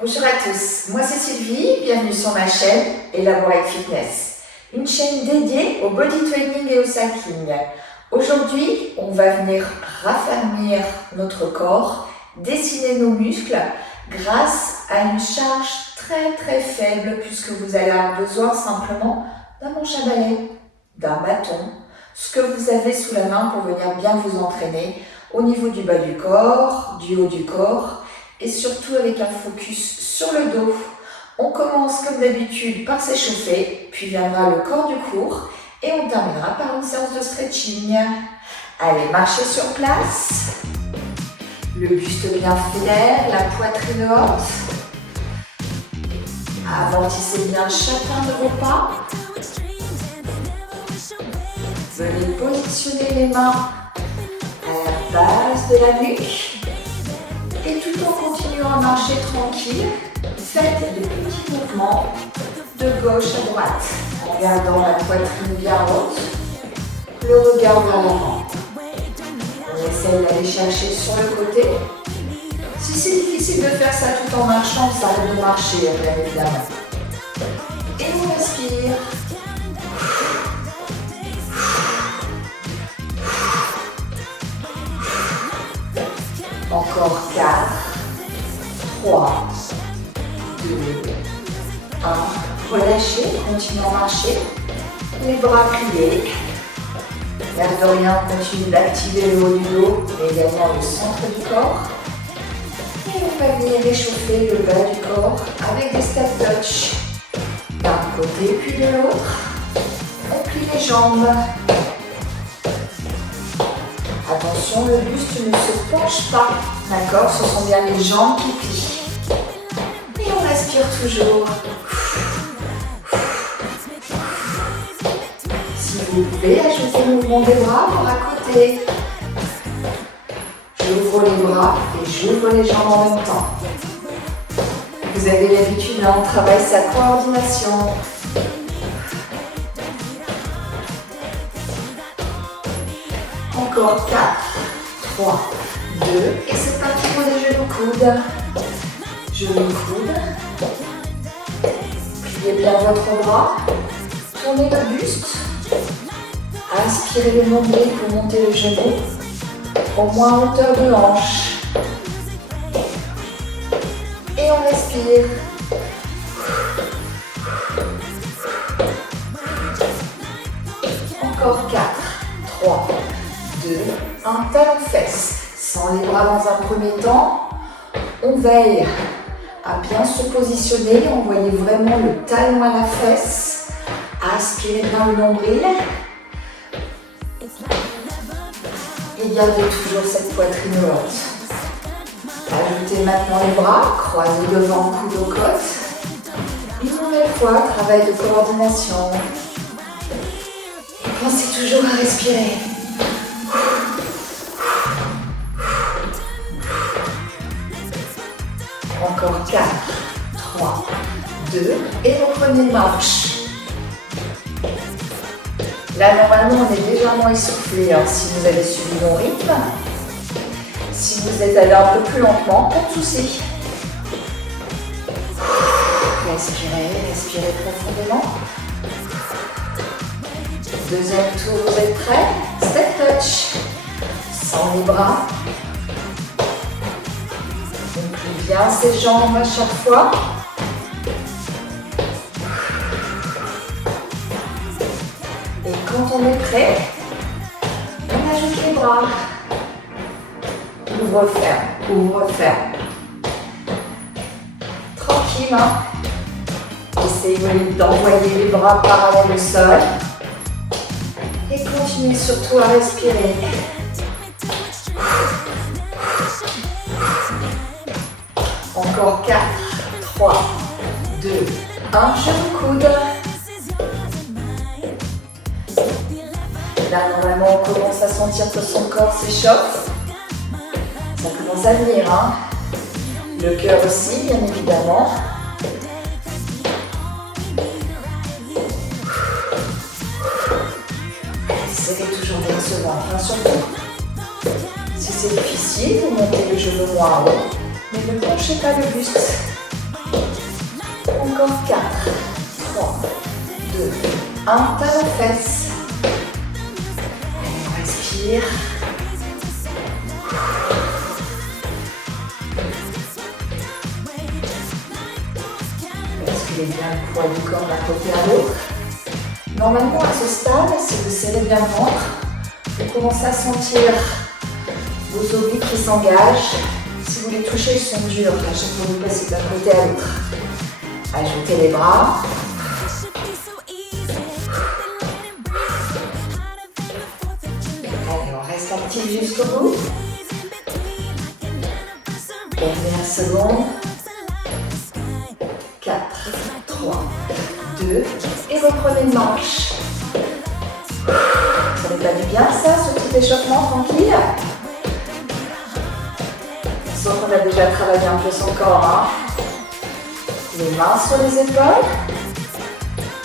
Bonjour à tous, moi c'est Sylvie, bienvenue sur ma chaîne Elaborate Fitness, une chaîne dédiée au body training et au cycling. Aujourd'hui, on va venir raffermir notre corps, dessiner nos muscles grâce à une charge très faible puisque vous allez avoir besoin simplement d'un manche à balai, d'un bâton, ce que vous avez sous la main pour venir bien vous entraîner au niveau du bas du corps, du haut du corps et surtout avec un focus sur le dos. On commence comme d'habitude par s'échauffer, puis viendra le corps du cours et on terminera par une séance de stretching. Allez, marchez sur place, le buste bien filaire, la poitrine haute. Avantissez bien chacun de vos pas. Venez positionner les mains à la base de la nuque. Et tout en continuant à marcher tranquille, faites des petits mouvements de gauche à droite, en gardant la poitrine bien haute, le regard vers l'avant. On essaie d'aller chercher sur le côté. Si c'est difficile de faire ça tout en marchant, ça arrête de marcher, bien évidemment. Et on respire. Encore 4, 3, 2, 1. Relâchez, continuez à marcher. Les bras pliés. L'air de rien, on continue d'activer le haut du dos, mais également le centre du corps. Et on va venir réchauffer le bas du corps avec des step touch. D'un côté puis de l'autre. On plie les jambes. Attention, le buste ne se penche pas, d'accord? Ce sont bien les jambes qui plient. Et on respire toujours. Si vous pouvez, ajoutez le mouvement des bras pour à côté. J'ouvre les bras et j'ouvre les jambes en même temps. Vous avez l'habitude, on travaille sa coordination. Encore 4, 3, 2, et c'est parti pour les genoux coudes. Genoux coudes. Pliez bien votre bras. Tournez le buste. Inspirez le nombril pour monter le genou. Au moins en hauteur de hanche. Et on respire. Encore 4, 3, 2, 1, talon-fesse. Sans les bras dans un premier temps, on veille à bien se positionner. Envoyez vraiment le talon à la fesse. Aspirez bien le nombril. Et gardez toujours cette poitrine haute. Ajoutez maintenant les bras, croisés devant, coude aux côtes. Une nouvelle fois, travail de coordination. Et pensez toujours à respirer. Encore 4, 3, 2, et reprenez marche. Là, normalement, on est légèrement essoufflé si vous avez suivi mon rythme. Si vous êtes allé un peu plus lentement, pas de souci. Respirez, respirez profondément. Deuxième tour, vous êtes prêts? Step touch. Sans les bras. On plie bien ses jambes à chaque fois. Et quand on est prêt, on ajoute les bras. Ouvre, ferme, ouvre, ferme. Tranquille, hein? Essayez d'envoyer les bras parallèles au sol. Et continuez surtout à respirer. Encore 4, 3, 2, 1, genou coude. Là, normalement, on commence à sentir que son corps s'échauffe. Ça commence à venir, hein. Le cœur aussi, bien évidemment. Serrez toujours bien ce ventre, hein, surtout. Si c'est difficile, vous montez le genou moins haut, mais ne penchez pas le buste. encore 4, 3, 2, 1, talon fesses. Allez, on respire. Basculez bien le poids du corps d'un côté à l'autre. Normalement, à ce stade, si vous serrez bien le ventre, vous commencez à sentir vos obliques qui s'engagent. Si vous les touchez, ils sont durs. À chaque fois que vous passez d'un côté à l'autre. Ajoutez les bras. Allez, on reste actif jusqu'au bout. Dernière seconde. 4, 3, 2, et reprenez une marche. Ça n'est pas du bien ça, ce petit échauffement tranquille? Sauf qu'on a déjà travaillé un peu son corps. Hein. Les mains sur les épaules.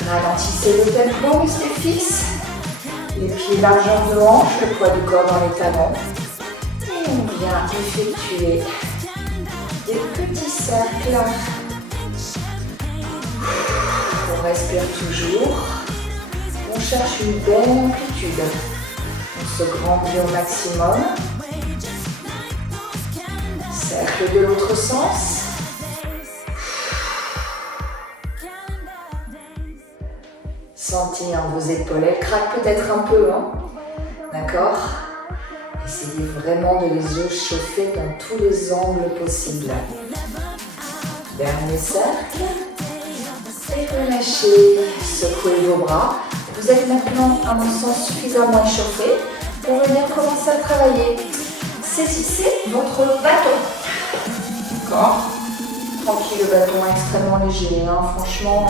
Ralentissez le tempo, restez fixe. Les pieds largeur de hanche, le poids du corps dans les talons. Et on vient effectuer des petits cercles. On respire toujours. On cherche une belle amplitude. On se grandit au maximum. Cercle de l'autre sens. Sentez vos épaules, elles craquent peut-être un peu. Hein. D'accord? Essayez vraiment de les chauffer dans tous les angles possibles. Dernier cercle. Et relâchez, secouez vos bras. Vous êtes maintenant, à mon sens, suffisamment échauffé pour venir commencer à travailler. Saisissez votre bâton. D'accord? Tranquille, le bâton extrêmement léger. Hein. Franchement,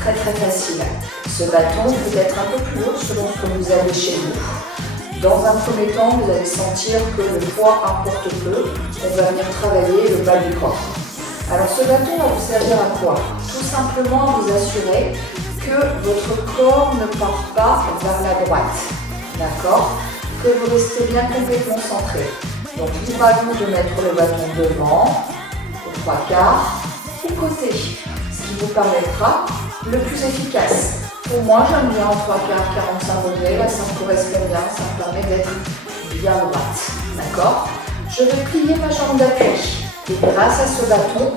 très très facile. Ce bâton peut être un peu plus lourd selon ce que vous avez chez vous. Dans un premier temps, vous allez sentir que le poids importe peu. On va venir travailler le bas du corps. Alors ce bâton va vous servir à quoi? Tout simplement à vous assurer que votre corps ne part pas vers la droite. D'accord? Que vous restez bien complètement centré. Donc libre à vous de mettre le bâton devant, aux 3/4, ou côté. Ce qui vous permettra le plus efficace. Pour moi, j'aime bien en 3/4, 45 degrés. Là, ça me correspond bien. Ça me permet d'être bien droite. D'accord? Je vais plier ma jambe d'appui. Et grâce à ce bâton,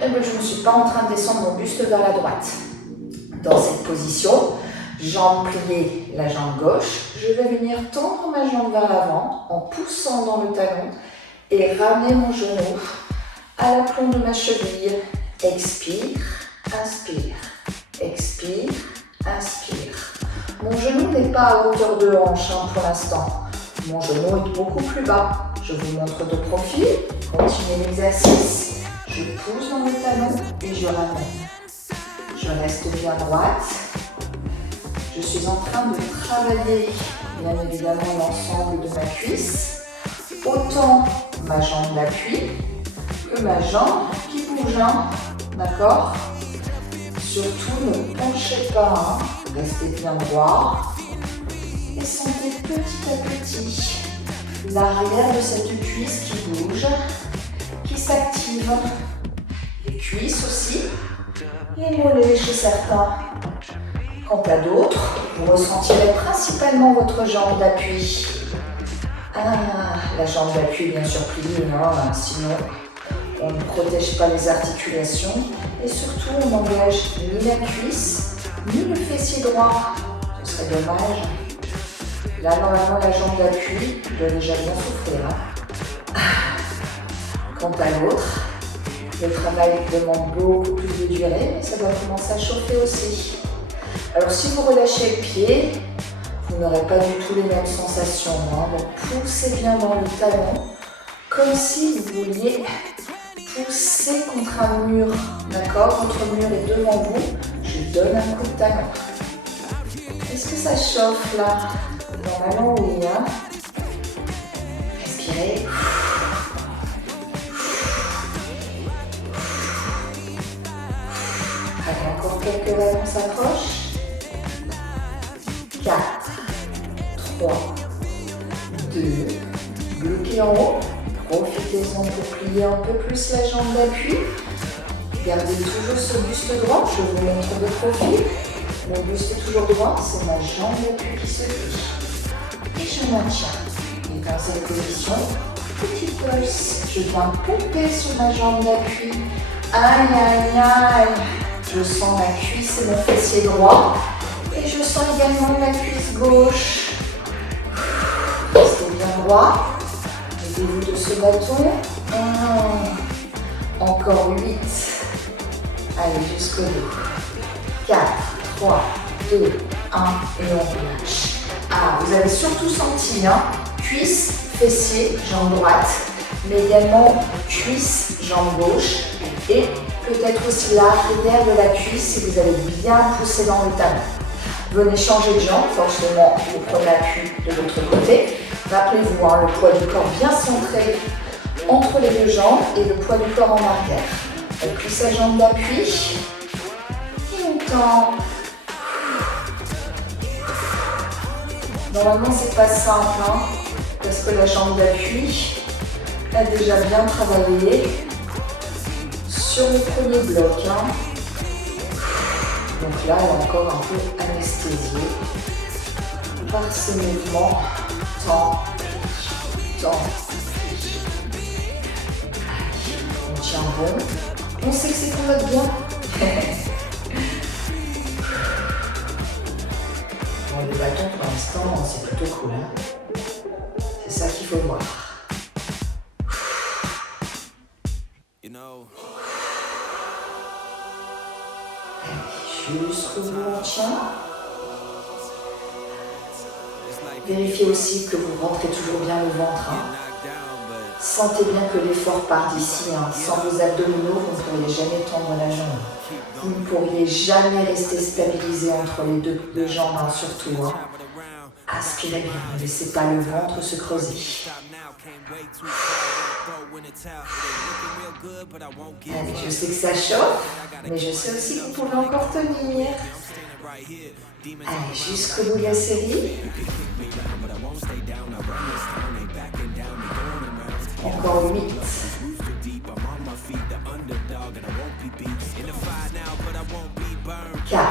je ne suis pas en train de descendre mon buste vers la droite. Dans cette position, jambe pliée, la jambe gauche, je vais venir tendre ma jambe vers l'avant en poussant dans le talon et ramener mon genou à l'aplomb de ma cheville. Expire, inspire, expire, inspire. Mon genou n'est pas à hauteur de hanche pour l'instant. Mon genou est beaucoup plus bas. Je vous montre de profil. Continuez l'exercice. Je pousse dans le talon et je ramène. Je reste bien droite. Je suis en train de travailler, bien évidemment, l'ensemble de ma cuisse. Autant ma jambe d'appui que ma jambe qui bouge. D'accord? Surtout, ne penchez pas. Restez bien droit. Et sentez petit à petit l'arrière de cette cuisse qui bouge, qui s'active. Les cuisses aussi, les mollets chez certains. Quant à d'autres, vous ressentirez principalement votre jambe d'appui. La jambe d'appui bien sûr pliée, sinon on ne protège pas les articulations et surtout on n'engage ni la cuisse ni le fessier droit. Ce serait dommage. Là, normalement, la jambe d'appui doit déjà bien souffrir. Quant à l'autre, le travail demande beaucoup plus de durée, mais ça doit commencer à chauffer aussi. Alors, si vous relâchez le pied, vous n'aurez pas du tout les mêmes sensations. Donc, poussez bien dans le talon, comme si vous vouliez pousser contre un mur. D'accord? Votre mur est devant vous. Je donne un coup de talon. Est-ce que ça chauffe là? Normalement, oui. Respirez. Allez, encore quelques vagues, on s'approche. 4, 3, 2, bloquez en haut. Profitez-en pour plier un peu plus la jambe d'appui. Gardez toujours ce buste droit, je vous montre de profil. Mon buste est toujours droit, c'est ma jambe d'appui qui se plie. Et je maintiens. Et dans cette position, petite pulse. Je viens pomper sur ma jambe d'appui. Aïe, aïe, aïe. Je sens ma cuisse et mon fessier droit. Et je sens également ma cuisse gauche. Restez bien droit. Aidez-vous de ce bâton. Encore 8. Allez, jusqu'au bout. 4, 3, 2, 1. Et on relâche. Ah, vous avez surtout senti, hein, cuisse, fessier, jambe droite, mais également cuisse, jambe gauche. Et peut-être aussi l'arrière de la cuisse si vous avez bien poussé dans le talon. Venez changer de jambe, forcément vous prenez l'appui de l'autre côté. Rappelez-vous, hein, le poids du corps bien centré entre les deux jambes et le poids du corps en arrière. On plie sa jambe d'appui et on tend. Normalement c'est pas simple, hein, parce que la jambe d'appui a déjà bien travaillé sur le premier bloc. Hein. Donc là, elle est encore un peu anesthésiée par ces mouvements. Tend, tend. On tient bon. On sait que c'est qu'on va bien. Bon, le bâton pour l'instant, c'est plutôt cool. Hein. C'est ça qu'il faut voir. Jusqu'au bout, on tient. Vérifiez aussi que vous rentrez toujours bien le ventre. Hein. Sentez bien que l'effort part d'ici. Hein. Sans vos abdominaux, vous ne pourriez jamais tendre la jambe. Vous ne pourriez jamais rester stabilisé entre les deux jambes, hein, surtout. Hein. Aspirez bien, ne laissez pas le ventre se creuser. Allez, je sais que ça chauffe, mais je sais aussi que vous pouvez encore tenir. Allez, jusqu'au bout de la série. Encore 8. 4,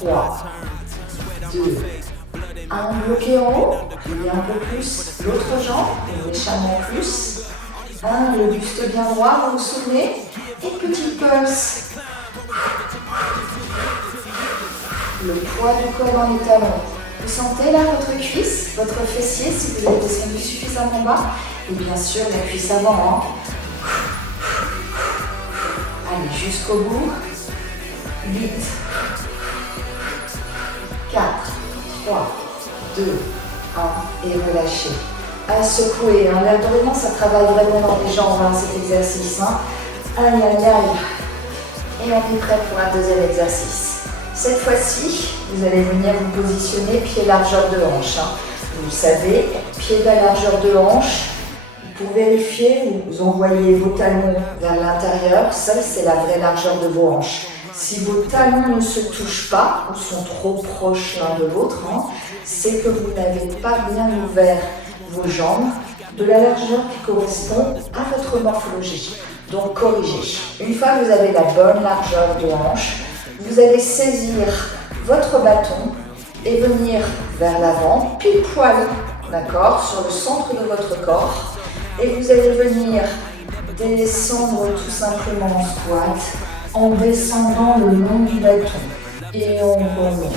3, 2, 1. Bloqué en haut. Et un peu plus l'autre jambe. Légèrement plus. Le buste bien droit, vous vous souvenez. Et petite pulse. Le poids du corps dans les talons. Vous sentez là votre cuisse, votre fessier, si vous êtes descendu suffisamment bas. Et bien sûr, la cuisse avant. Hein. Allez, jusqu'au bout. 8, 4, 3, 2, 1. Et relâchez. À secouer. Hein. L'abdomen, ça travaille vraiment dans les jambes, hein, cet exercice. Hein. Aïe, aïe, aïe. Et on est prêt pour un deuxième exercice. Cette fois-ci, vous allez venir vous positionner pied largeur de hanche. Hein. Vous le savez, pied à largeur de hanche. Pour vérifier, vous envoyez vos talons vers l'intérieur. Ça, c'est la vraie largeur de vos hanches. Si vos talons ne se touchent pas ou sont trop proches l'un de l'autre, hein, c'est que vous n'avez pas bien ouvert vos jambes de la largeur qui correspond à votre morphologie. Donc, corrigez. Une fois que vous avez la bonne largeur de hanche, vous allez saisir votre bâton et venir vers l'avant, pile poil, d'accord, sur le centre de votre corps. Et vous allez venir descendre tout simplement en squat, en descendant le long du bâton. Et on remonte.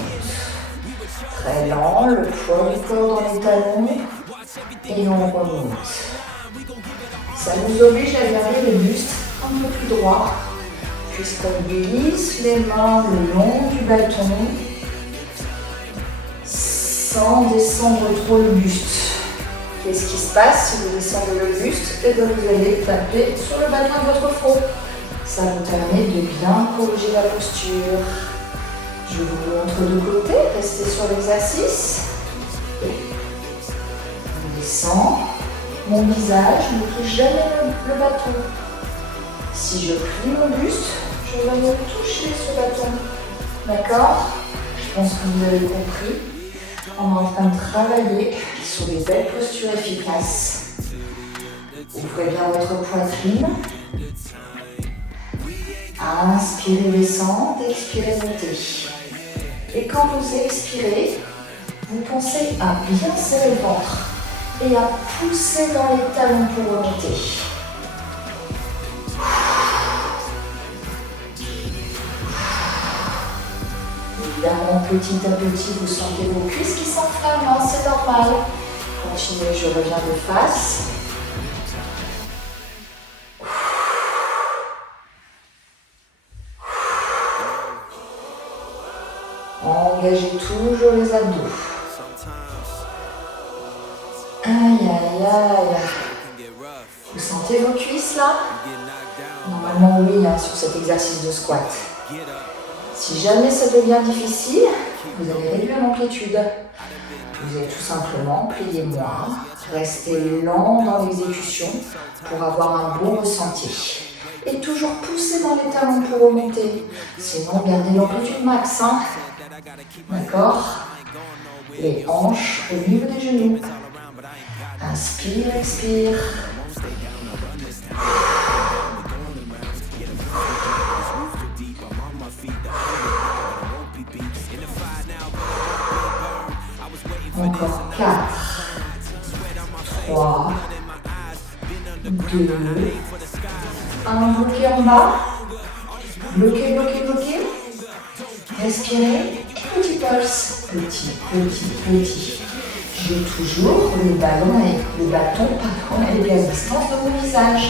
Très lent, le poids du corps dans les talons. Et on remonte. Ça nous oblige à garder le buste un peu plus droit. Puisqu'on glisse les mains le long du bâton sans descendre trop le buste. Qu'est-ce qui se passe si vous descendez le buste? Et bien vous allez taper sur le bâton de votre front. Ça vous permet de bien corriger la posture. Je vous montre de côté, restez sur l'exercice. On descend. Mon visage ne touche jamais le bâton. Si je plie mon buste, je vais venir toucher ce bâton. D'accord? Je pense que vous avez compris. On est en train de travailler sur des belles postures efficaces. Ouvrez bien votre poitrine. Inspirez, descendre, expirez, monter. Et quand vous expirez, vous pensez à bien serrer le ventre et à pousser dans les talons pour remonter. Évidemment, petit à petit, vous sentez vos cuisses qui s'enflamment, hein, c'est normal. Continuez, je reviens de face. Engagez toujours les abdos. Aïe, aïe, aïe. Vous sentez vos cuisses là? Normalement oui, hein, sur cet exercice de squat. Si jamais ça devient difficile, vous allez réduire l'amplitude. Vous allez tout simplement plier moins, rester lent dans l'exécution pour avoir un bon ressenti. Et toujours pousser dans les talons pour remonter. Sinon, gardez l'amplitude max. Hein. D'accord? Les hanches au niveau des genoux. Inspire, expire. Encore 4, 3, 2, 1. Bloquez en bas. Bloquez, bloquez, bloquez. Respirez. Petit pulse. Petit, petit, petit. J'ai toujours le bâton et la distance de mon visage.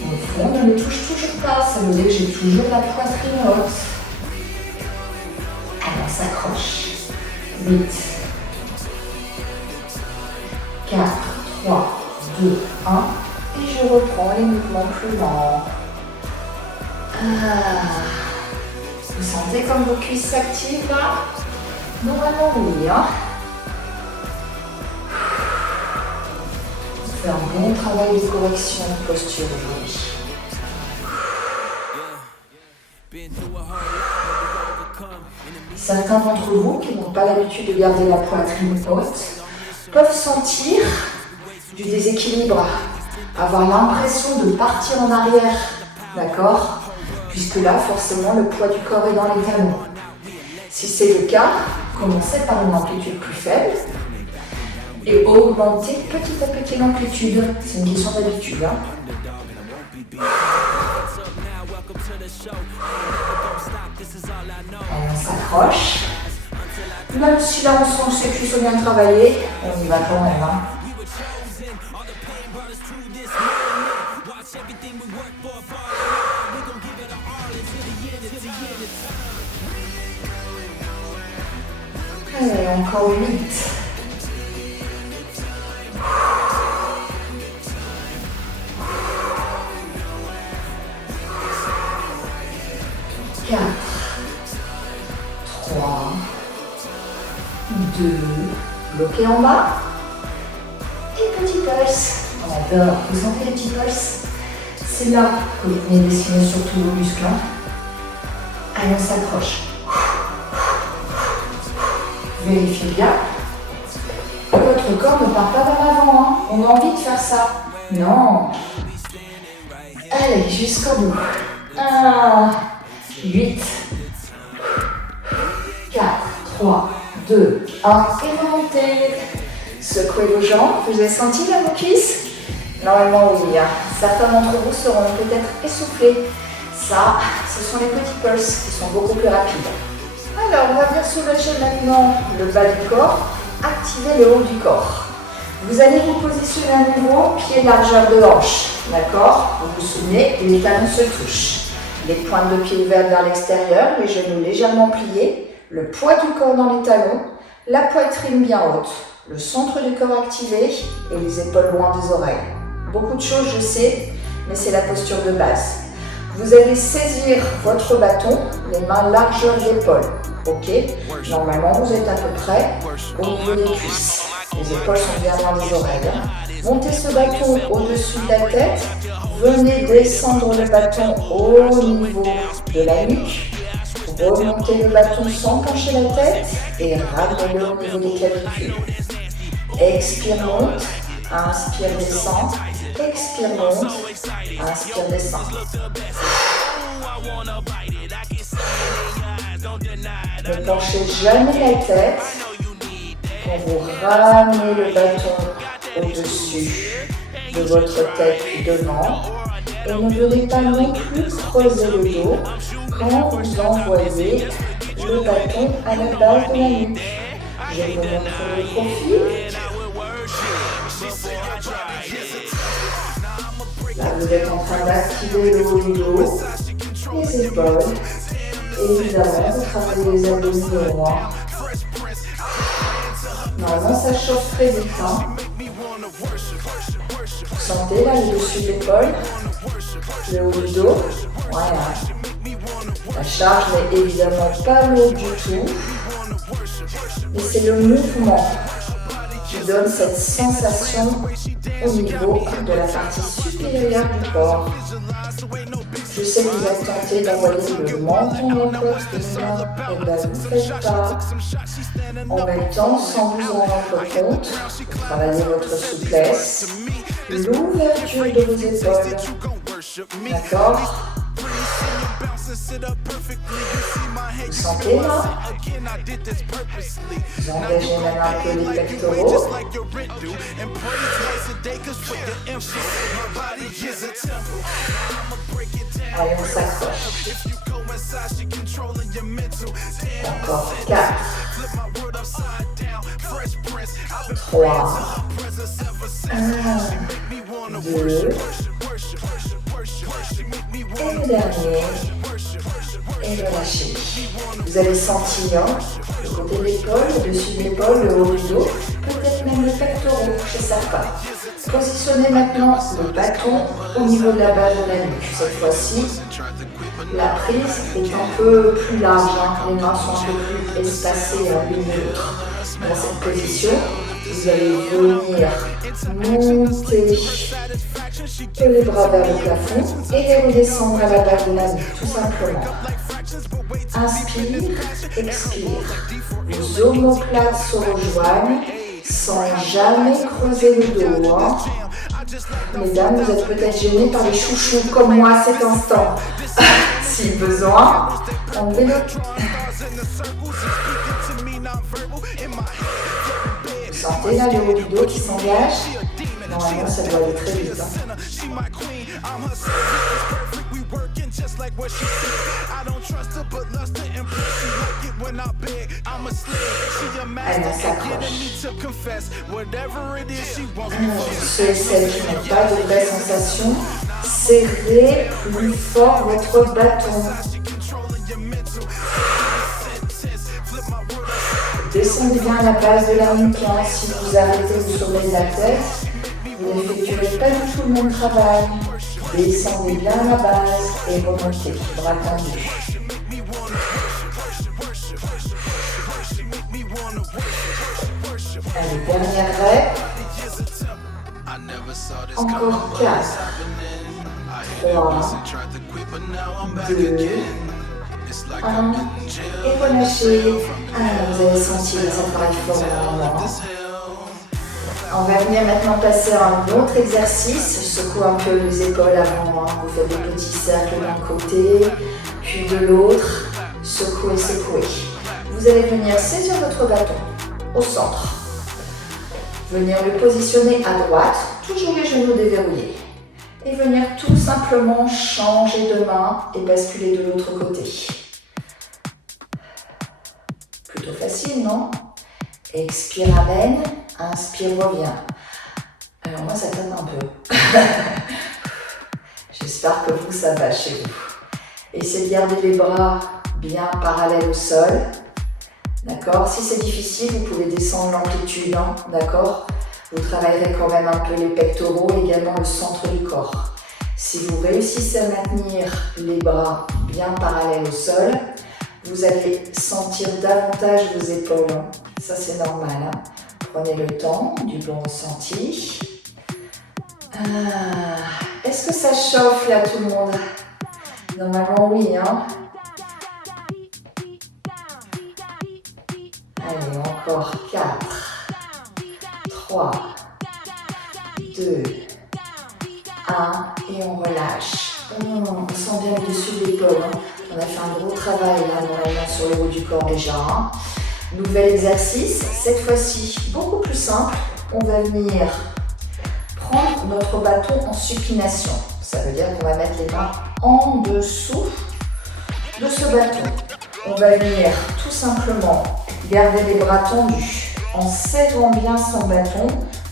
Mon front ne me touche toujours pas. Ça veut dire que j'ai toujours la poitrine haute. Alors, on s'accroche. 8. 4, 3, 2, 1. Et je reprends les mouvements plus lents. Vous sentez comme vos cuisses s'activent là? Normalement oui. Hein? On fait un bon travail de correction de posture aujourd'hui. Certains d'entre vous qui n'ont pas l'habitude de garder la poitrine haute peuvent sentir du déséquilibre, avoir l'impression de partir en arrière, d'accord? Puisque là, forcément, le poids du corps est dans les talons. Si c'est le cas, commencez par une amplitude plus faible et augmentez petit à petit l'amplitude. C'est une question d'habitude. Hein? Allez, on s'accroche. Même si là on sent que ses cuisses sont bien travaillées, on y va quand même. Hein. Allez, encore 8. 4, 3, 2, bloquez en bas. Et petit pulse. On adore. Vous sentez les petits pulses? C'est là que vous venez dessiner sur tous vos muscles. Allez, on s'accroche. Vérifiez bien. Votre corps ne part pas vers l'avant. Hein. On a envie de faire ça. Non. Allez, jusqu'au bout. 8, 4, 3, 2, 1. Et remontez. Secouez vos jambes. Vous avez senti là vos cuisses? Normalement, oui. Hein. Certains d'entre vous seront peut-être essoufflés. Ça, ce sont les petits pulses qui sont beaucoup plus rapides. Alors, on va bien soulager maintenant le bas du corps. Activez le haut du corps. Vous allez vous positionner à nouveau, pied largeur de hanche. D'accord? Vous vous souvenez, les talons se touchent. Les pointes de pied ouvertes vers l'extérieur, les genoux légèrement pliés, le poids du corps dans les talons, la poitrine bien haute, le centre du corps activé et les épaules loin des oreilles. Beaucoup de choses, je sais, mais c'est la posture de base. Vous allez saisir votre bâton, les mains largeur d'épaule. Ok? Normalement, vous êtes à peu près au niveau des cuisses. Les épaules sont bien loin des oreilles. Montez ce bâton au-dessus de la tête. Venez descendre le bâton au niveau de la nuque. Remontez le bâton sans pencher la tête et ramenez-le au niveau des clavicules. Expire, monte. Inspire, descend. Expire, monte. Inspire, descend. Ne penchez jamais la tête quand vous ramenez le bâton au-dessus de votre tête puis devant. Et ne devez pas non plus creuser le dos quand vous envoyez le bâton à la base de la nuque. Je vais vous montrer le profil. Là, vous êtes en train d'activer le haut du dos, les épaules. Et évidemment, vous travaillez les abdominaux droits. Normalement, ça chauffe très vite. Hein. Vous sentez là le dessus de l'épaule, le haut du dos. Voilà. La charge n'est évidemment pas lourde du tout. Mais c'est le mouvement qui donne cette sensation au niveau de la partie supérieure du corps. Je sais que vous êtes tenté d'envoyer le menton dans la poitrine, et bien vous ne faites pas. En même temps, sans vous en rendre compte, vous travaillez votre souplesse, l'ouverture de vos épaules. D'accord? Vous sentez là? Vous engagez maintenant un peu les pectoraux. Allez, on s'accroche. Encore 4, 3, 1, 2, et le dernier, et relâchez. Vous avez senti le côté de l'épaule, le dessus de l'épaule, le haut du dos, peut-être même le pectoral chez certains. Positionnez maintenant le bâton au niveau de la base de la nuque. Cette fois-ci, la prise est un peu plus large, hein. Les mains sont un peu plus espacées l'une de l'autre. Dans cette position, vous allez venir monter les bras vers le plafond et les redescendre à la base de la nuque, tout simplement. Inspire, expire. Les omoplates se rejoignent sans jamais creuser le dos. Hein. Mesdames, vous êtes peut-être gênées par les chouchous comme moi à cet instant. Si besoin, enlevez-le. Vous sentez là le haut du dos qui s'engage? Normalement, ça doit aller très vite. Hein. Allez, on s'accroche. Ceux et celles qui n'ont pas de vraies sensations, serrez plus fort votre bâton. Descendez bien à la base de la nuque. Si vous arrêtez de sommet de la tête, vous n'effectuerez pas du tout le même travail. Descendez bien à la base et remontez, bras tendus. Allez, dernière rep. Encore 4, 3, 2, 1, et relâchez. Vous avez senti que ça paraît fort normalement. On va venir maintenant passer à un autre exercice. Secouez un peu les épaules avant. Vous faites des petits cercles d'un côté, puis de l'autre. Secouez, secouez. Vous allez venir saisir votre bâton au centre. Venir le positionner à droite, toujours les genoux déverrouillés. Et venir tout simplement changer de main et basculer de l'autre côté. Plutôt facile, non? Expire, amène. Inspire, reviens. Alors moi, ça tombe un peu. J'espère que vous, ça va chez vous. Essayez de garder les bras bien parallèles au sol. D'accord? Si c'est difficile, vous pouvez descendre l'amplitude. Hein, d'accord? Vous travaillerez quand même un peu les pectoraux et également le centre du corps. Si vous réussissez à maintenir les bras bien parallèles au sol, vous allez sentir davantage vos épaules. Hein. Ça, c'est normal. Hein. Prenez le temps du bon ressenti. Est-ce que ça chauffe là tout le monde? Normalement oui. Hein. Allez, encore 4, 3, 2, 1 et on relâche. On On sent bien le dessus de l'épaule. Hein. On a fait un gros travail là, normalement sur le haut du corps déjà. Hein. Nouvel exercice, cette fois-ci beaucoup plus simple. On va venir prendre notre bâton en supination. Ça veut dire qu'on va mettre les mains en dessous de ce bâton. On va venir tout simplement garder les bras tendus en serrant bien son bâton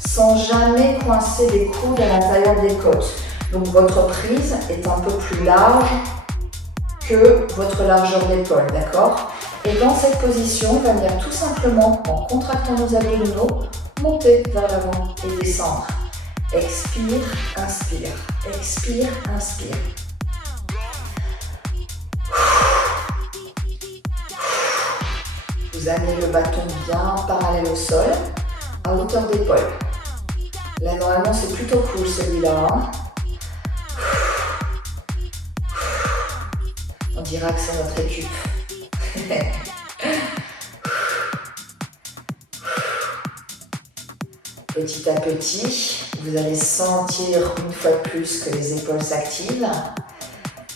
sans jamais coincer les coudes à l'intérieur des côtes. Donc votre prise est un peu plus large que votre largeur d'épaule, d'accord? Et dans cette position, on va venir tout simplement, en contractant nos abdominaux, monter vers l'avant et descendre. Expire, inspire, expire, inspire. Vous amenez le bâton bien parallèle au sol, à hauteur d'épaule. Là, normalement, c'est plutôt cool celui-là. Hein. On dira que c'est notre récup. Petit à petit, vous allez sentir une fois de plus que les épaules s'activent.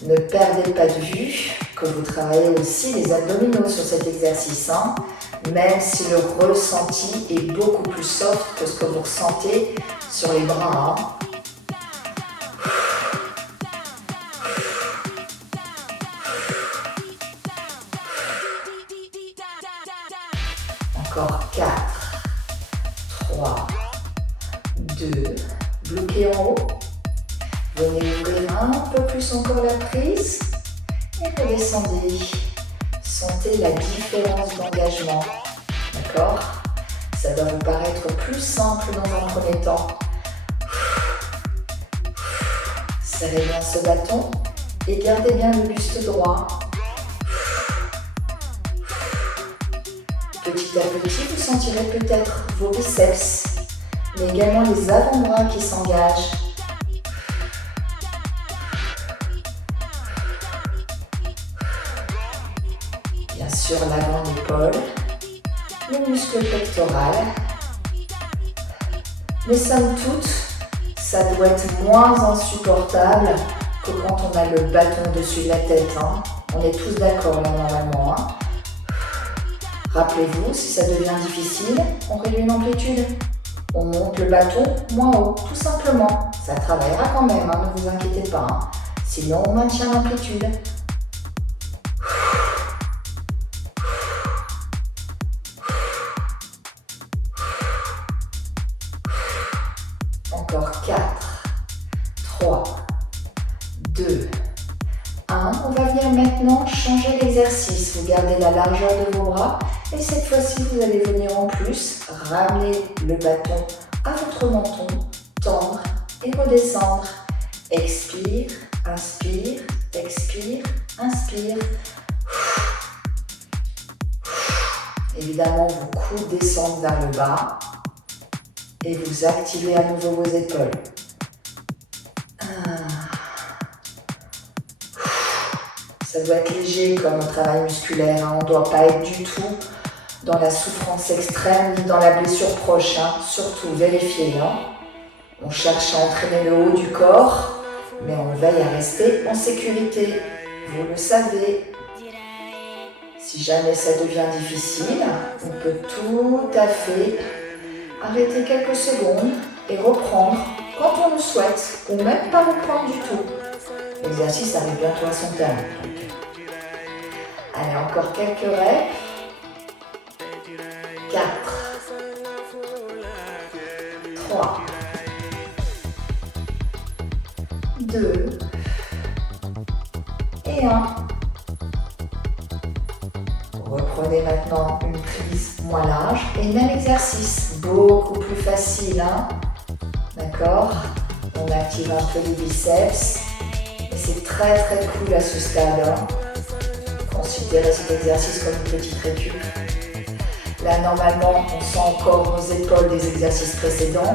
Ne perdez pas de vue que vous travaillez aussi les abdominaux sur cet exercice, hein, même si le ressenti est beaucoup plus soft que ce que vous ressentez sur les bras. Hein. Encore 4, 3, 2, bloquez en haut. Venez ouvrir un peu plus encore la prise et redescendez. Sentez la différence d'engagement. D'accord? Ça doit vous paraître plus simple dans un premier temps. Serrez bien ce bâton et gardez bien le buste droit. Petit à petit, vous sentirez peut-être vos biceps, mais également les avant-bras qui s'engagent. Bien sûr, l'avant d'épaule, le muscle pectoral. Mais somme toute, ça doit être moins insupportable que quand on a le bâton au-dessus de la tête. Hein. On est tous d'accord là normalement. Hein. Rappelez-vous, si ça devient difficile, on réduit l'amplitude. On monte le bâton moins haut, tout simplement. Ça travaillera quand même, hein, ne vous inquiétez pas. Hein. Sinon, on maintient l'amplitude. Encore 4, 3, 2, 1. On va venir maintenant changer l'exercice. Vous gardez la largeur de vos bras. Et cette fois-ci, vous allez venir en plus ramener le bâton à votre menton, tendre et redescendre. Expire, inspire, expire, inspire. Évidemment, vos coudes descendent vers le bas et vous activez à nouveau vos épaules. Ça doit être léger comme travail musculaire. Hein. On ne doit pas être du tout dans la souffrance extrême ni dans la blessure proche. Hein. Surtout, vérifiez. Hein. On cherche à entraîner le haut du corps, mais on veille à rester en sécurité. Vous le savez. Si jamais ça devient difficile, on peut tout à fait arrêter quelques secondes et reprendre quand on le souhaite, ou même pas reprendre du tout. L'exercice arrive bientôt à son terme. Allez, encore quelques reps. 4, 3, 2 et 1. Reprenez maintenant une prise moins large et même exercice, beaucoup plus facile. Hein. D'accord? On active un peu les biceps. Et c'est très très cool à ce stade. Hein. Considérez cet exercice comme une petite récup. Là, normalement, on sent encore nos épaules des exercices précédents,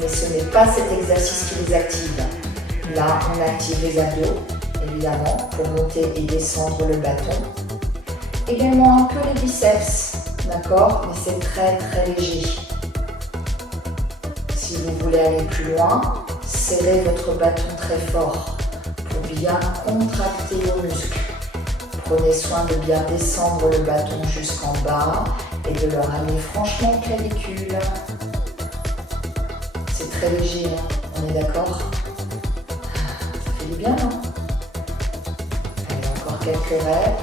mais ce n'est pas cet exercice qui les active. Là, on active les abdos, évidemment, pour monter et descendre le bâton. Également un peu les biceps, d'accord? Mais c'est très très léger. Si vous voulez aller plus loin, serrez votre bâton très fort pour bien contracter vos muscles. Prenez soin de bien descendre le bâton jusqu'en bas et de le ramener franchement au clavicule. C'est très léger, hein, on est d'accord? Ça fait du bien, non? Allez, encore quelques reps.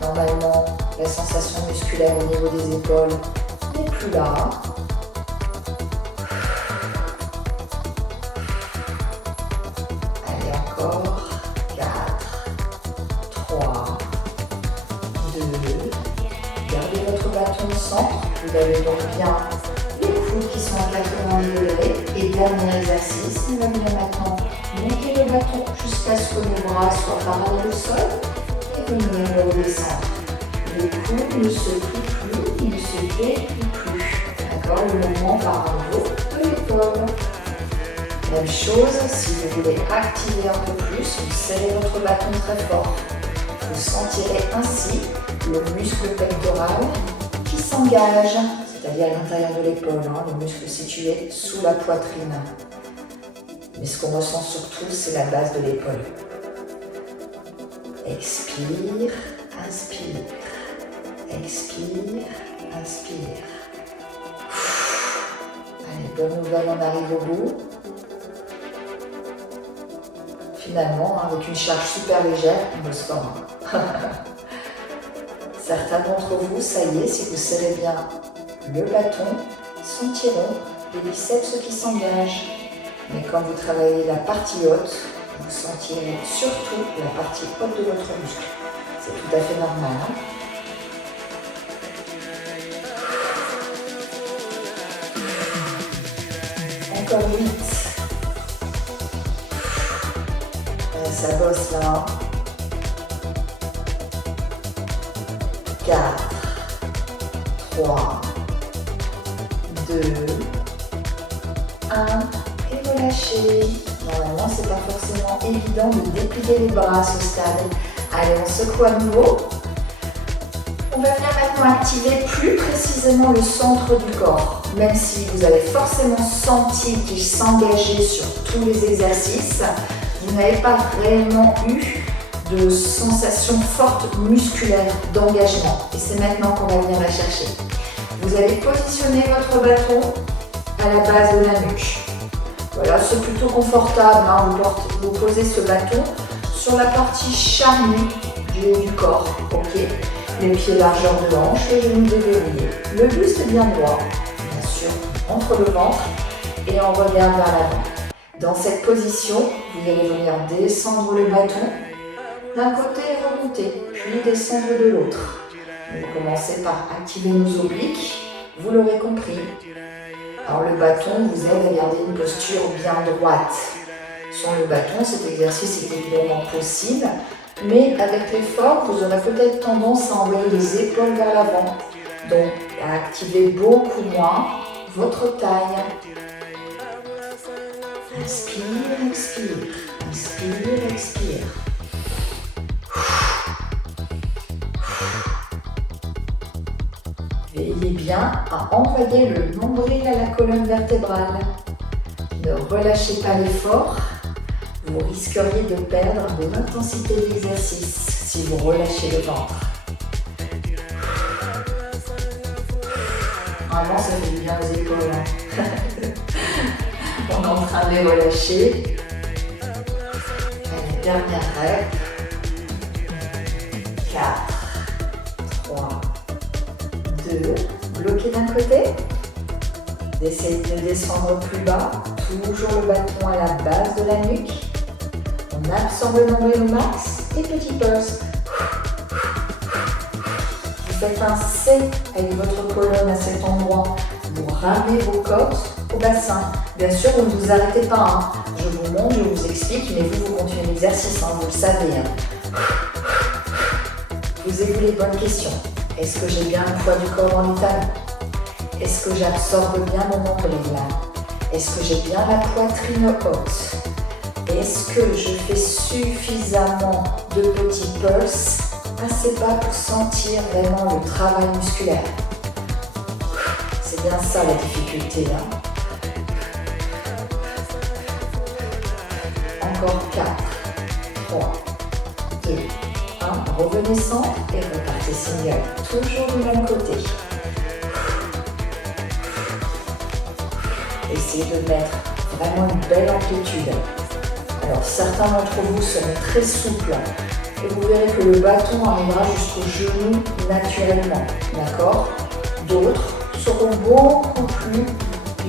Normalement, la sensation musculaire au niveau des épaules n'est plus là. Allez, encore. 4, 3, 2. Gardez votre bâton au centre. Vous avez donc bien les coudes qui sont exactement libérés. Et dernier exercice, nous allons maintenant monter le bâton jusqu'à ce que nos bras soient parallèles au sol et venir le redescendre. Le cou ne se plie plus, il ne se déplie plus. D'accord? Le mouvement part en haut de l'épaule. Même chose, si vous voulez activer un peu plus, vous serrez votre bâton très fort. Vous sentirez ainsi le muscle pectoral qui s'engage, c'est-à-dire à l'intérieur de l'épaule, hein, le muscle situé sous la poitrine. Mais ce qu'on ressent surtout, c'est la base de l'épaule. Expire, inspire. Expire, inspire. Allez, bonne nouvelle, on arrive au bout. Finalement, avec une charge super légère, on bosse pas. Certains d'entre vous, ça y est, si vous serrez bien le bâton, sentiront les biceps qui s'engagent. Mais quand vous travaillez la partie haute, vous sentirez surtout la partie haute de votre muscle. C'est tout à fait normal. Hein? Encore 8. Ça bosse là. 4, 3, 2, 1 et relâchez. Normalement, c'est pas forcément évident de déplier les bras à ce stade. Allez, on secoue à nouveau. On va venir maintenant activer plus précisément le centre du corps. Même si vous avez forcément senti qu'il s'engageait sur tous les exercices, vous n'avez pas réellement eu de sensation forte musculaire d'engagement. Et c'est maintenant qu'on va venir la chercher. Vous allez positionner votre bâton à la base de la nuque. Voilà, c'est plutôt confortable. Hein. Vous posez ce bâton sur la partie charnue du haut du corps. Ok. Les pieds largeur de hanche, les genoux déverrouillés. Le buste est bien droit, bien sûr, entre le ventre et on regarde vers l'avant. Dans cette position, vous allez venir descendre le bâton d'un côté et remonter, puis descendre de l'autre. Vous commencez par activer nos obliques, vous l'aurez compris. Alors le bâton vous aide à garder une posture bien droite. Sans le bâton, cet exercice est évidemment possible, mais avec l'effort, vous aurez peut-être tendance à envoyer les épaules vers l'avant, donc à activer beaucoup moins votre taille. Inspire, expire, inspire, expire. Veillez bien à envoyer le nombril à la colonne vertébrale. Ne relâchez pas l'effort. Vous risqueriez de perdre de l'intensité de l'exercice si vous relâchez le ventre. Vraiment, ça fait du bien aux épaules. Hein. On est en train de les relâcher. Allez, dernière rep. 4, 3, 2. Bloquez d'un côté. Essayez de descendre plus bas. Toujours le bâton à la base de la nuque. On absorbe le nombril au max et petit pulse. Vous faites un C avec votre colonne à cet endroit. Vous ramenez vos côtes au bassin. Bien sûr, vous ne vous arrêtez pas. Hein. Je vous montre, je vous explique, mais vous continuez l'exercice, hein, vous le savez. Hein. Posez-vous les bonnes questions. Est-ce que j'ai bien le poids du corps en état? Est-ce que j'absorbe bien mon nombril? Est-ce que j'ai bien la poitrine haute? Est-ce que je fais suffisamment de petits pulses assez bas pour sentir vraiment le travail musculaire? C'est bien ça la difficulté. Hein. Encore 4, 3, 2, 1. Revenez centre et repartez single. Toujours du même côté. Essayez de mettre vraiment une belle amplitude. Alors certains d'entre vous seront très souples et vous verrez que le bâton arrivera jusqu'au genou naturellement. D'accord? D'autres seront beaucoup plus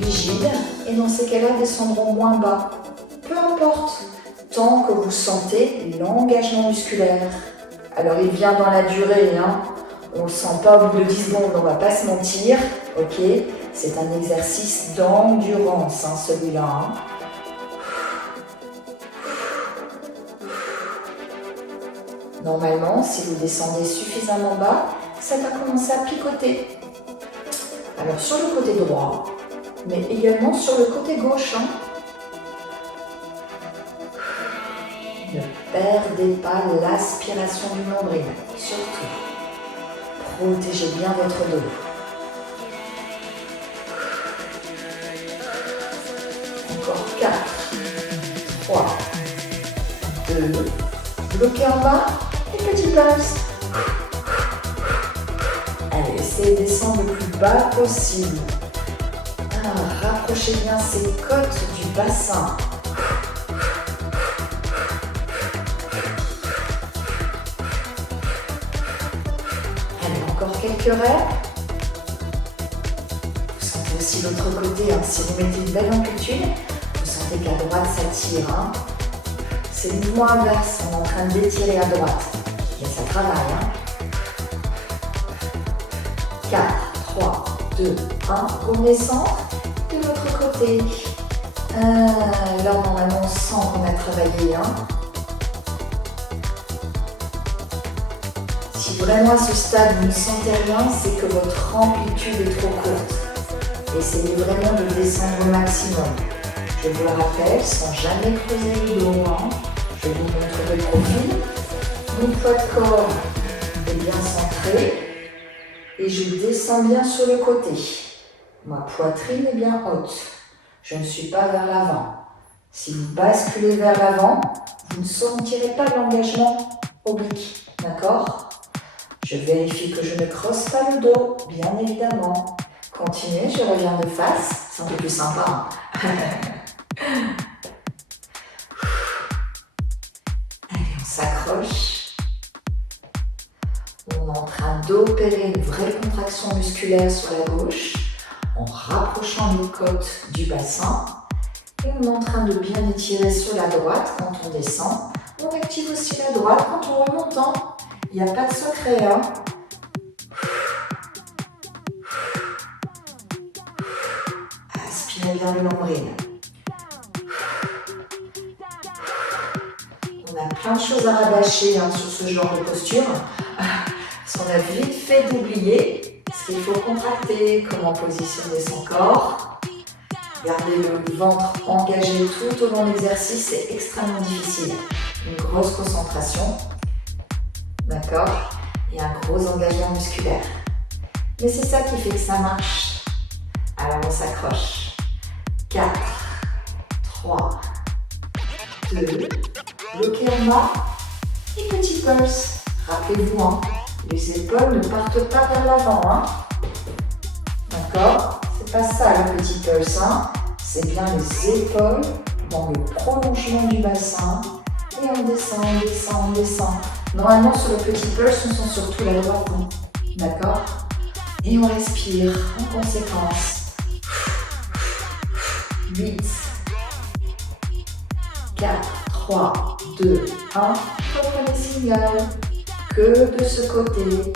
rigides et dans ces cas-là descendront moins bas. Peu importe, tant que vous sentez l'engagement musculaire. Alors il vient dans la durée, hein. On ne le sent pas au bout de 10 secondes, on ne va pas se mentir, ok? C'est un exercice d'endurance, hein, celui-là. Hein. Normalement, si vous descendez suffisamment bas, ça va commencer à picoter. Alors sur le côté droit, mais également sur le côté gauche. Hein. Ne perdez pas l'aspiration du nombril, surtout. Protégez bien votre dos. Encore 4, 3, 2, bloquez en bas et petit pulse. Allez, essayez de descendre le plus bas possible. Rapprochez bien ces côtes du bassin. Allez, encore quelques reps. Vous sentez aussi l'autre côté, hein. Si vous mettez une belle amplitude, vous sentez qu'à droite ça tire. Hein. C'est le mouvement inverse, on est en train d'étirer à droite. Mais ça travaille. Hein. 4, 3, 2, 1. Revenez centre. De l'autre côté. Là, normalement, on sent qu'on a travaillé. Hein. Si vraiment à ce stade, vous ne sentez rien, c'est que votre amplitude est trop courte. Essayez vraiment de descendre au maximum. Je vous le rappelle, sans jamais creuser le dos. Hein. Je vous montre le profil. Mon poids de corps est bien centré. Et je descends bien sur le côté. Ma poitrine est bien haute. Je ne suis pas vers l'avant. Si vous basculez vers l'avant, vous ne sentirez pas l'engagement oblique. D'accord? Je vérifie que je ne creuse pas le dos, bien évidemment. Continuez, je reviens de face. C'est un peu plus sympa. Hein. Allez, on s'accroche. On est en train d'opérer une vraie contraction musculaire sur la gauche en rapprochant les côtes du bassin. Et on est en train de bien étirer sur la droite quand on descend. On active aussi la droite quand on remonte. Hein. Il n'y a pas de secret. Hein. Aspirez bien le nombril. On a plein de choses à rabâcher hein, sur ce genre de posture. Parce qu'on a vite fait d'oublier ce qu'il faut contracter, comment positionner son corps. Garder le ventre engagé tout au long de l'exercice, c'est extrêmement difficile. Une grosse concentration, d'accord, et un gros engagement musculaire. Mais c'est ça qui fait que ça marche. Alors on s'accroche. 4, 3, 2, bloquez en bas et petit pulse. Rappelez-vous, hein, les épaules ne partent pas vers l'avant. Hein. D'accord? C'est pas ça le petit pulse. Hein. C'est bien les épaules dans le prolongement du bassin. Et on descend, on descend, on descend. Normalement, sur le petit pulse, on sent surtout la droite. Hein. D'accord? Et on respire en conséquence. 8, 4, 3, 2, 1. Reprenez signal. Que de ce côté.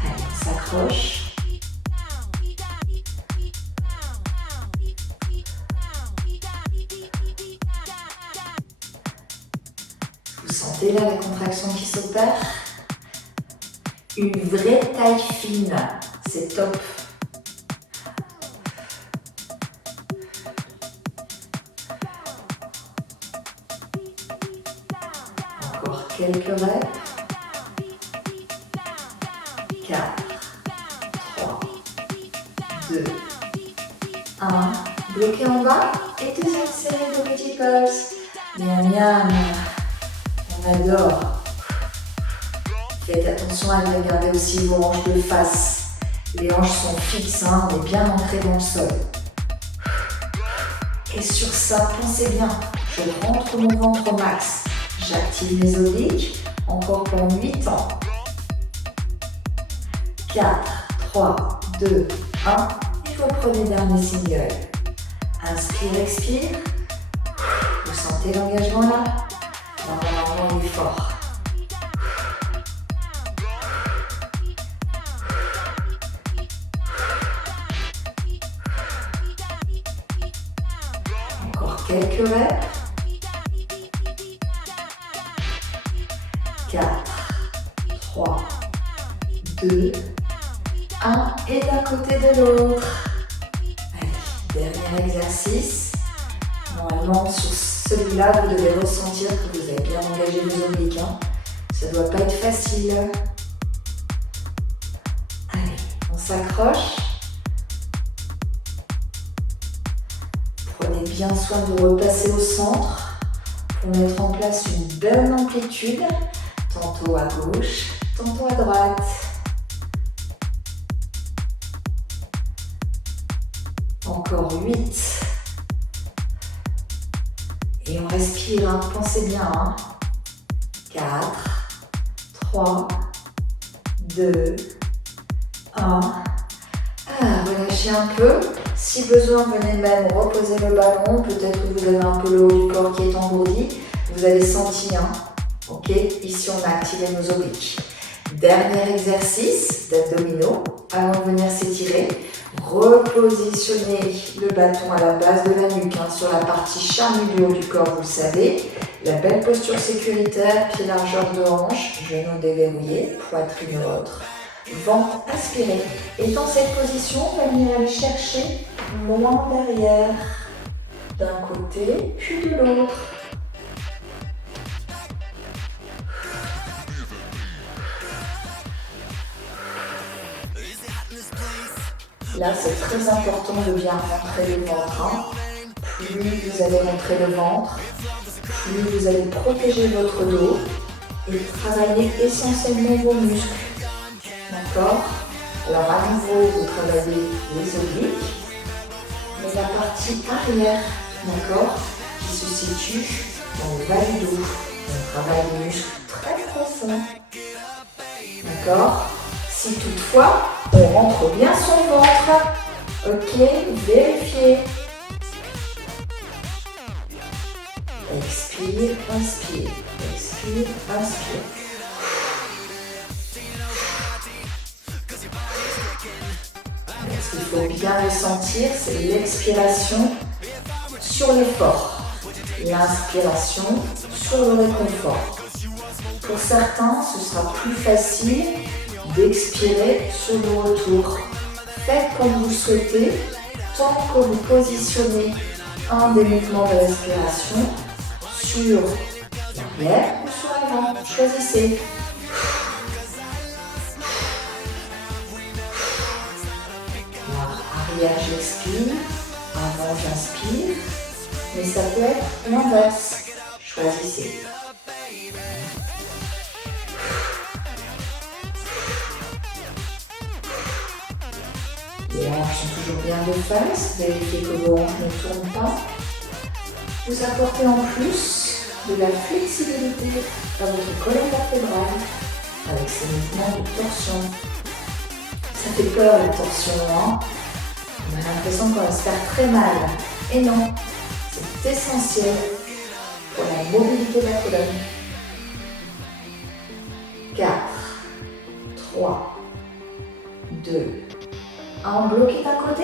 Allez, on s'accroche. Vous sentez là la contraction qui s'opère? Une vraie taille fine, c'est top. Encore quelques reps. 4, 3, 2, 1. Bloquez en bas et deuxième série de petit pulse. Miam miam. On adore. Faites attention à ne regarder aussi vos hanches de face. Les hanches sont fixes, hein, on est bien ancré dans le sol. Et sur ça, pensez bien, je rentre mon ventre au max. J'active mes obliques, encore pour 8 ans. 4, 3, 2, 1. Et vous reprenez le dernier single. Inspire, expire. Vous sentez l'engagement là? Normalement, il est fort. Encore quelques reps. 4, 3, 2, 1. Et d'un côté de l'autre. Allez, dernier exercice. Normalement, sur celui-là, vous devez ressentir que vous avez bien engagé vos obliques. Hein. Ça ne doit pas être facile. Allez, on s'accroche. Prenez bien soin de vous repasser au centre pour mettre en place une bonne amplitude, tantôt à gauche, tantôt à droite. Encore 8. Et on respire, hein. Pensez bien. Hein. 4, 3, 2, 1. Relâchez un peu. Si besoin, venez même reposer le ballon. Peut-être que vous avez un peu le haut du corps qui est engourdi. Vous avez senti, hein. Ok, ici on a activé nos obliques. Dernier exercice d'abdominaux. Avant de venir s'étirer, repositionnez le bâton à la base de la nuque, hein, sur la partie charnue du haut du corps, vous le savez. La belle posture sécuritaire, pied largeur de hanche, genoux déverrouillés, poitrine autre. Ventre aspiré. Et dans cette position, on va venir aller chercher loin derrière, d'un côté puis de l'autre. Là, c'est très important de bien rentrer le ventre. Hein. Plus vous allez rentrer le ventre, plus vous allez protéger votre dos et travailler essentiellement vos muscles. D'accord? Alors à nouveau, vous travaillez les obliques, mais la partie arrière, d'accord, qui se situe dans le bas du dos. On travaille les muscles très profonds. D'accord? Si toutefois, on rentre bien son ventre, ok, vérifiez. Expire, inspire, expire, inspire. Ce qu'il faut bien ressentir, c'est l'expiration sur l'effort, l'inspiration sur le réconfort. Pour certains, ce sera plus facile d'expirer sur le retour. Faites comme vous souhaitez, tant que vous positionnez un des mouvements de respiration sur l'arrière ou sur l'avant. Choisissez. Arrière, j'expire. Avant, j'inspire. Mais ça peut être l'inverse. Choisissez. Les hanches sont toujours bien de face. Vérifiez que vos hanches ne tournent pas. Vous apportez en plus de la flexibilité dans votre colonne vertébrale avec ces mouvements de torsion. Ça fait peur la torsion, hein? On a l'impression qu'on va se faire très mal. Et non, c'est essentiel pour la mobilité de la colonne. 4, 3, 2, 1. Bloquez d'un côté.